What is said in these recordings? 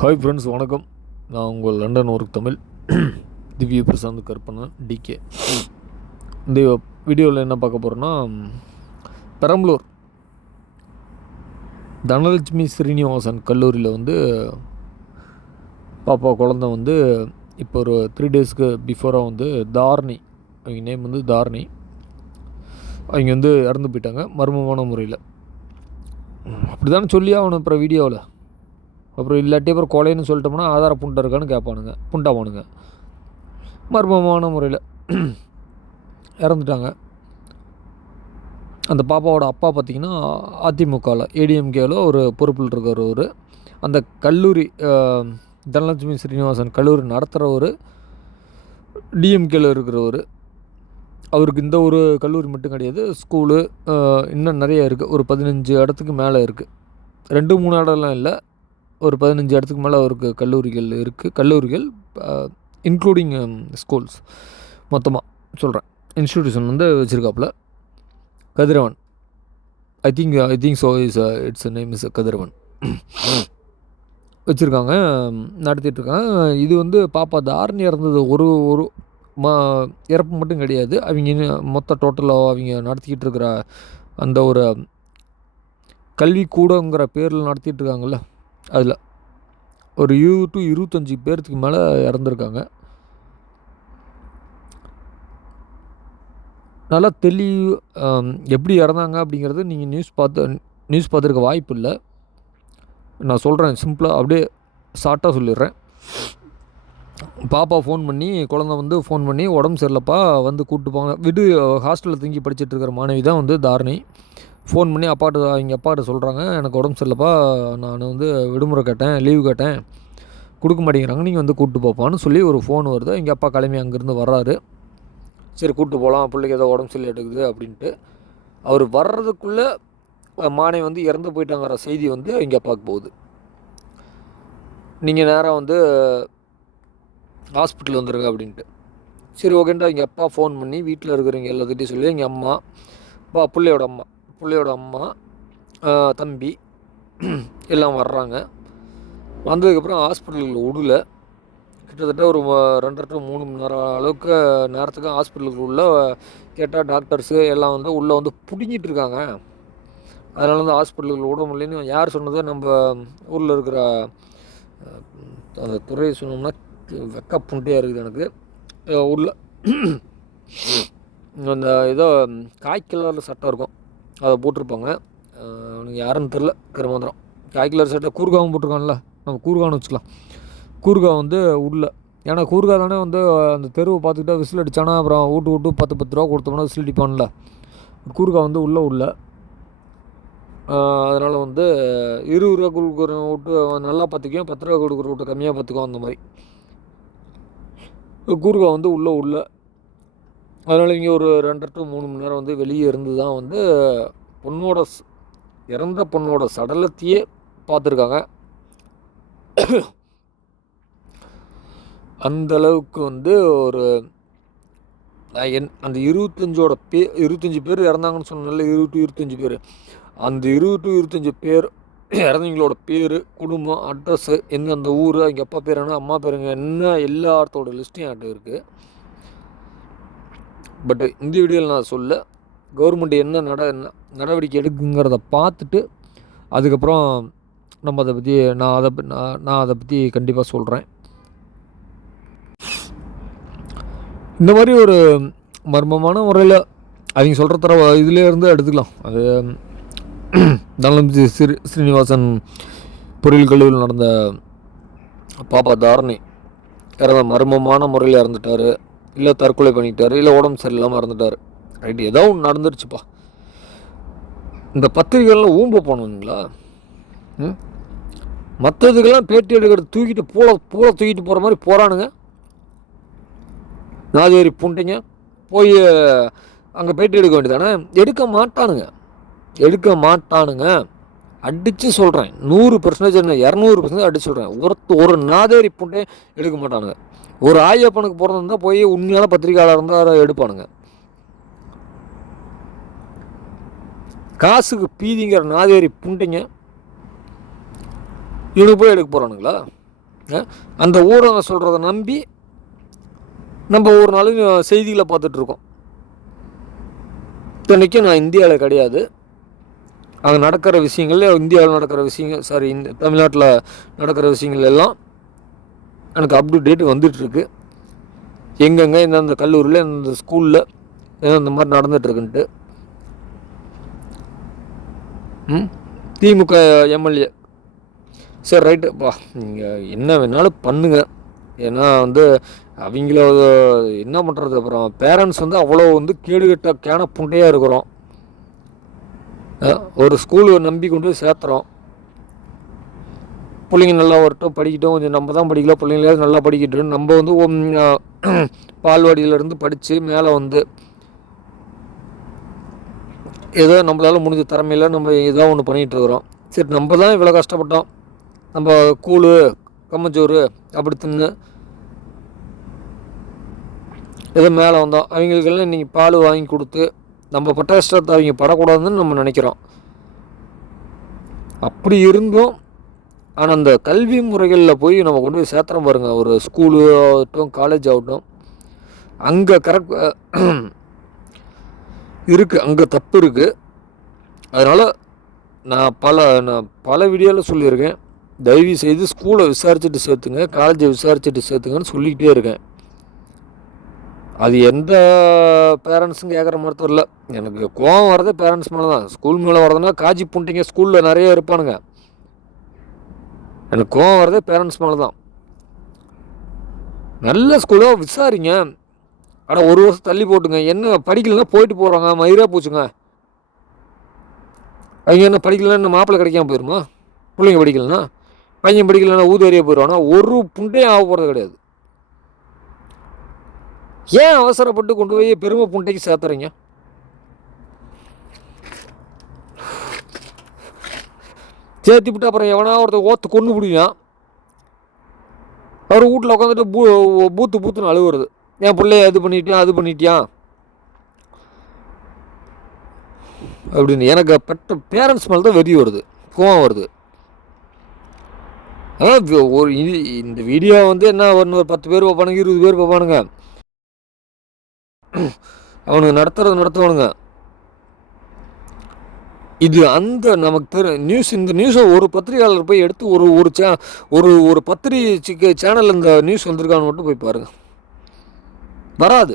Hi friends, வணக்கம். நான் உங்கள் லண்டன் ஒர்க் தமிழ் திவ்ய பிரசாந்த் கற்பனை டிகே. இந்த வீடியோவில் என்ன பார்க்க போகிறோன்னா, பெரம்பலூர் தனலட்சுமி ஸ்ரீனிவாசன் கல்லூரியில் பாப்பா குழந்தை இப்போ ஒரு 3 டேஸ்க்கு பிஃபோராக தாரணி, அவங்க நேம் தாரணி, அவங்க இறந்து போயிட்டாங்க மர்மமான முறையில். அப்படி தானே சொல்லி ஆகணும் அப்புறம் வீடியோவில். அப்புறம் இல்லாட்டி அப்புறம் கொலைன்னு சொல்லிட்டோம்னா ஆதார புண்டை இருக்கான்னு கேட்பானுங்க, புண்டாவானுங்க. மர்மமான முறையில் இறந்துட்டாங்க. அந்த பாப்பாவோட அப்பா பார்த்திங்கன்னா அதிமுகவில் ஏடிஎம்கேவில் ஒரு பொறுப்பில் இருக்கிறவர். அந்த கல்லூரி தனலட்சுமி ஸ்ரீனிவாசன் கல்லூரி நடத்துகிறவர் டிஎம்கேவில் இருக்கிறவர். அவருக்கு இந்த ஒரு கல்லூரி மட்டும் கிடையாது, ஸ்கூலு இன்னும் நிறைய இருக்குது. ஒரு 15 இடத்துக்கு மேலே இருக்குது. 2-3 இடம்லாம் இல்லை, ஒரு 15 இடத்துக்கு மேலே அவருக்கு கல்லூரிகள் இருக்குது. கல்லூரிகள் இன்க்ளூடிங் ஸ்கூல்ஸ் மொத்தமாக சொல்கிறேன். இன்ஸ்டியூஷன் வச்சுருக்காப்புல. Kathiravan, I think so its name is Kathiravan வச்சுருக்காங்க, நடத்திட்டுருக்காங்க. இது பாப்பா தாரணி இறந்தது ஒரு இறப்பு மட்டும் கிடையாது. அவங்க மொத்த டோட்டலாக அவங்க நடத்திக்கிட்டு இருக்கிற அந்த ஒரு கல்விக்கூடங்கிற பேரில் நடத்திட்டு இருக்காங்கள்ல, அதில் ஒரு 20-25 பேர்த்துக்கு மேலே இறந்துருக்காங்க. நல்லா எப்படி இறந்தாங்க அப்படிங்கிறது நீங்கள் நியூஸ் பார்த்துருக்க வாய்ப்பு இல்லை. நான் சொல்கிறேன் சிம்பிளாக, அப்படியே ஷார்ட்டாக சொல்லிடுறேன். பாப்பா ஃபோன் பண்ணி, குழந்தை ஃபோன் பண்ணி, உடம்பு சரியில்லப்பா கூப்பிட்டு போங்க. ஹாஸ்டலில் தங்கி படிச்சுட்டு இருக்கிற மாணவி தான் தாரணி. ஃபோன் பண்ணி அவங்க அப்பாட்ட சொல்கிறாங்க, எனக்கு உடம்பு சரியில்லப்பா, நான் விடுமுறை கேட்டேன், லீவு கேட்டேன், கொடுக்க மாட்டேங்கிறாங்க, நீங்கள் கூப்பிட்டு போப்பான்னு சொல்லி ஒரு ஃபோன் வருது. எங்கள் அப்பா கிளம்பி அங்கேருந்து வர்றாரு. சரி கூப்பிட்டு போகலாம், பிள்ளைக்கு ஏதோ உடம்பு சரியில்லை எடுக்குது அப்படின்ட்டு. அவர் வர்றதுக்குள்ளே மாணவி இறந்து போயிட்டாங்கிற செய்தி எங்கள் அப்பாவுக்கு போகுது. நீங்கள் நேராக ஹாஸ்பிட்டல் வந்துடுங்க அப்படின்ட்டு. சரி ஓகேன்ட்டு எங்கள் அப்பா ஃபோன் பண்ணி வீட்டில் இருக்கிறவங்க எல்லாத்துட்டையும் சொல்லி எங்கள் அம்மா, பிள்ளையோட அம்மா, தம்பி எல்லாம் வர்றாங்க. வந்ததுக்கப்புறம் ஹாஸ்பிட்டலுக்கு விடல. கிட்டத்தட்ட ஒரு 2.5 to 3 மணி நேரம் அளவுக்கு நேரத்துக்கு ஹாஸ்பிட்டலுக்கு உள்ள கேட்டால் டாக்டர்ஸு எல்லாம் உள்ளே பிடுங்கிட்டு இருக்காங்க. அதனால ஹாஸ்பிட்டலுக்கு விட முடியலன்னு யார் சொன்னது? நம்ம ஊரில் இருக்கிற அந்த துறையை சொன்னோம்னா வெக்க புண்டையாக இருக்குது எனக்கு. உள்ள அந்த ஏதோ காய்கலரில் சட்டை இருக்கும், அதை போட்டிருப்பாங்க. அவனுக்கு யாருன்னு தெரில, கருமாந்திரம். காய்கலர் சட்டை கூர்காவும் போட்டிருக்கான்ல, நம்ம கூர்கான்னு வச்சுக்கலாம். கூர்கா உள்ள, ஏன்னா கூர்கா தானே அந்த தெருவை பார்த்துக்கிட்டா விசில் அடித்தானா அப்புறம் வீட்டு 10 ரூபா கொடுத்தோம்னா விசில் அடிப்பான்ல. கூர்கா உள்ள அதனால் 20 ரூபா கொடுக்குற விட்டு நல்லா பார்த்துக்கும், 10 ரூபா கொடுக்குற விட்டு கம்மியாக பார்த்துக்கும், அந்த மாதிரி. கூர்கா உள்ள அதனால் இங்கே ஒரு 2.5 to 3 மணி நேரம் வெளியே இருந்து தான் இறந்த பொண்ணோட சடலத்தையே பார்த்துருக்காங்க. அந்தளவுக்கு ஒரு அந்த 25 பேர் இறந்தாங்கன்னு சொன்னால, 20-25 பேர். அந்த 20-25 பேர் இறந்தவங்களோட பேர், குடும்பம், அட்ரஸ்ஸு, எந்தெந்த ஊர், அவங்க அப்பா பேர் என்ன, அம்மா பேருங்க என்ன, எல்லாத்தோட லிஸ்ட்டும் என்கிட்ட இருக்குது. பட் இந்த வீடியோவில் நான் சொல்ல, கவர்மெண்ட் என்ன நடவடிக்கை எடுக்குங்கிறத பார்த்துட்டு அதுக்கப்புறம் நம்ம அதை பற்றி நான் அதை பற்றி கண்டிப்பாக சொல்கிறேன். இந்த மாதிரி ஒரு மர்மமான முறையில் அவங்க சொல்கிற இதுலேருந்து எடுத்துக்கலாம். அது தனலட்சுமி ஸ்ரீனிவாசன் பொறியியல் கல்லூரியில் நடந்த பாப்பா தாரணி இறந்த மர்மமான முறையில் இறந்துட்டார், இல்லை தற்கொலை பண்ணிட்டார், இல்லை உடம்பு சரியில்லாமல் இறந்துட்டார். ரைட்டு, ஏதோ ஒன்று நடந்துருச்சுப்பா. இந்த பத்திரிகைகள்லாம் ஊம்ப போனவங்களா? மற்றதுக்கெல்லாம் பேட்டி எடுக்கிறது தூக்கிட்டு பூளை தூக்கிட்டு போகிற மாதிரி போகிறானுங்க. நாதேரி பூண்டைங்க போய் அங்கே பேட்டி எடுக்க வேண்டியதானே? எடுக்க மாட்டானுங்க. அடித்து சொல்கிறேன், 100% 200% அடித்து சொல்கிறேன். ஒரு நாதேரி பூண்டே எடுக்க மாட்டானுங்க. ஒரு ஆயப்பனுக்கு பிறந்திருந்தால் போய் உண்மையான பத்திரிகையாளர் இருந்தால் எடுப்பானுங்க. காசுக்கு பீதிங்கிற நாதேரி புண்டைங்க இவனுக்கு போய் எடுக்க போகிறானுங்களா? அந்த ஊடகங்க சொல்கிறத நம்பி நம்ம ஒரு நாளும் செய்திகளை பார்த்துட்ருக்கோம். இத்தனைக்கும் நான் இந்தியாவில் கிடையாது, அங்கே நடக்கிற விஷயங்கள், இந்தியாவில் நடக்கிற விஷயங்கள், சாரி இந்த தமிழ்நாட்டில் நடக்கிற விஷயங்கள் எல்லாம் எனக்கு அப் டு டேட் வந்துட்டுருக்கு. எங்கெங்கே எந்தெந்த கல்லூரியில் எந்தெந்த ஸ்கூலில் இந்த மாதிரி நடந்துகிட்ருக்குன்ட்டு. திமுக எம்எல்ஏ சரி ரைட்டுப்பா, நீங்கள் என்ன வேணாலும் பண்ணுங்கள். ஏன்னா அவங்கள என்ன பண்ணுறது, அப்புறம் பேரண்ட்ஸ் அவ்வளோ கேடுகட்ட கேன புண்டையாக இருக்கிறோம். ஒரு ஸ்கூலு நம்பி கொண்டு போய் சேர்த்துறோம். பிள்ளைங்க நல்லா வரட்டும், படிக்கட்டும், கொஞ்சம் நம்ம தான் படிக்கல, பிள்ளைங்களாவது நல்லா படிக்கட்டும். நம்ம பால்வாடியிலேருந்து படித்து மேலே ஏதோ நம்மளால் முடிஞ்ச திறமையில் நம்ம ஏதோ ஒன்று பண்ணிகிட்ருக்குறோம். சரி, நம்ம தான் இவ்வளோ கஷ்டப்பட்டோம், நம்ம கூழு கம்மச்சோறு அப்படி தின்னு ஏதோ மேலே வந்தோம். அவங்களுக்கெல்லாம் இன்றைக்கி பால் வாங்கி கொடுத்து நம்ம பட்ட கஷ்டத்தை அவங்க படக்கூடாதுன்னு நம்ம நினைக்கிறோம். அப்படி இருந்தும் ஆனால் அந்த கல்வி முறைகளில் போய் நம்ம கொண்டு போய் சேர்த்துறோம் பாருங்கள், ஒரு ஸ்கூலு ஆகட்டும், காலேஜ் ஆகட்டும், அங்கே கரெக்ட் இருக்குது, அங்கே தப்பு இருக்குது. அதனால் நான் பல வீடியோவில் சொல்லியிருக்கேன், தயவு செய்து ஸ்கூலை விசாரிச்சுட்டு சேர்த்துங்க, காலேஜை விசாரிச்சுட்டு சேர்த்துங்கன்னு சொல்லிக்கிட்டே இருக்கேன். அது எந்த பேரண்ட்ஸும் கேட்குற மாதிரி தெரியல. எனக்கு கோவம் வரதே பேரண்ட்ஸ் மேலே தான். ஸ்கூல் மேலே வரதுன்னா காஜி புண்டிங்க ஸ்கூலில் நிறைய இருப்பானுங்க. எனக்கு கோவம் வரதே பேரண்ட்ஸ் மேலே தான். நல்ல ஸ்கூலாக விசாரிங்க. ஆனால் ஒரு வருஷம் தள்ளி போட்டுங்க. என்ன படிக்கலைன்னா போயிட்டு போகிறாங்க, மயிராக போச்சுங்க. அவங்க என்ன படிக்கலன்னா மாப்பிள்ளை கிடைக்காம போயிடுமா? பிள்ளைங்க படிக்கலன்னா, பையன் படிக்கலன்னா ஊதேரியாக போயிடுவானா? ஒரு புண்டையும் ஆக போகிறது கிடையாது. ஏன் அவசரப்பட்டு கொண்டு போய் பெருமை புண்டைக்கு சேர்த்துறீங்க? சேர்த்து விட்டு அப்புறம் எவனா ஒருத்தர் ஓத்து கொண்டு முடியும். அவர் வீட்டில் உட்காந்துட்டு பூத்துன்னு அழுகுறது, என் பிள்ளைய அது பண்ணிட்டியா அது பண்ணிட்டியா அப்படின்னு. எனக்கு பெற்ற பேரண்ட்ஸ் மேலே தான் வெறி வருது, கோவம் வருது. அதான் இந்த வீடியோ என்ன ஒரு 10 பேர் பார்ப்பானுங்க, 20 பேர் பார்ப்பானுங்க. அவனுங்க நடத்துவானுங்க. இது நமக்கு நியூஸ், இந்த நியூஸை ஒரு பத்திரிகையாளர் போய் எடுத்து ஒரு பத்திரிகை சேனல் இந்த நியூஸ் வந்திருக்கான்னு மட்டும் போய் பாருங்கள். வராது.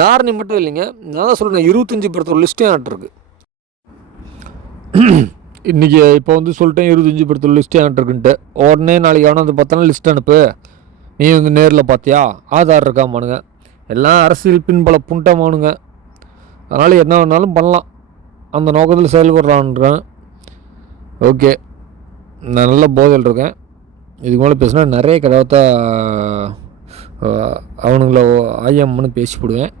தாரணி மட்டும் இல்லைங்க, நான் தான் சொல்கிறேன், 25 பேர்த்தோட லிஸ்ட்டே ஆட்டிருக்கு. இன்றைக்கி இப்போ சொல்லிட்டேன் 25 பேர்த்தோட லிஸ்ட்டே ஆட்டிருக்குன்ட்டு. உடனே நாளைக்கு அவனை பார்த்தோன்னா லிஸ்ட் அனுப்பு, நீ நேரில் பார்த்தியா, ஆதார் இருக்காமானுங்க. எல்லாம் அரசியல் பின்பல புண்டமானுங்க. அதனால் என்ன வேணாலும் பண்ணலாம், அந்த நோக்கத்தில் செயல்படுறான்றேன். ஓகே, நான் நல்ல போதையில் இருக்கேன். இதுக்கு மேலே பேசினா நிறைய கதாவத்தை அவனுங்கள ஆயம்னு பேசிவிடுவேன்.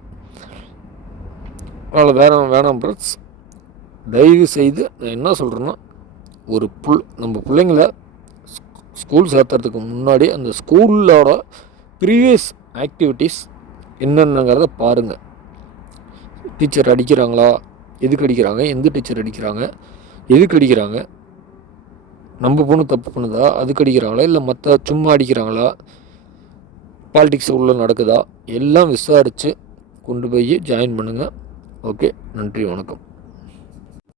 அதனால் வேணாம் பிரட்ஸ். தயவு செய்து நான் என்ன சொல்கிறேன்னா, நம்ம பிள்ளைங்கள ஸ்கூல் சேர்த்துறதுக்கு முன்னாடி அந்த ஸ்கூலோட ப்ரீவியஸ் ஆக்டிவிட்டீஸ் என்னென்னங்கிறத பாருங்கள். டீச்சர் அடிக்கிறாங்களா, எதுக்கு அடிக்கிறாங்க, எந்த டீச்சர் அடிக்கிறாங்க, எதுக்கு அடிக்கிறாங்க, நம்ம பொண்ணு தப்பு பண்ணுதா அதுக்கு அடிக்கிறாங்களா, இல்லை மற்ற சும்மா அடிக்கிறாங்களா, பாலிடிக்ஸ் உள்ள நடக்குதா, எல்லாம் விசாரித்து கொண்டு போய் ஜாயின் பண்ணுங்கள். ஓகே, நன்றி, வணக்கம்.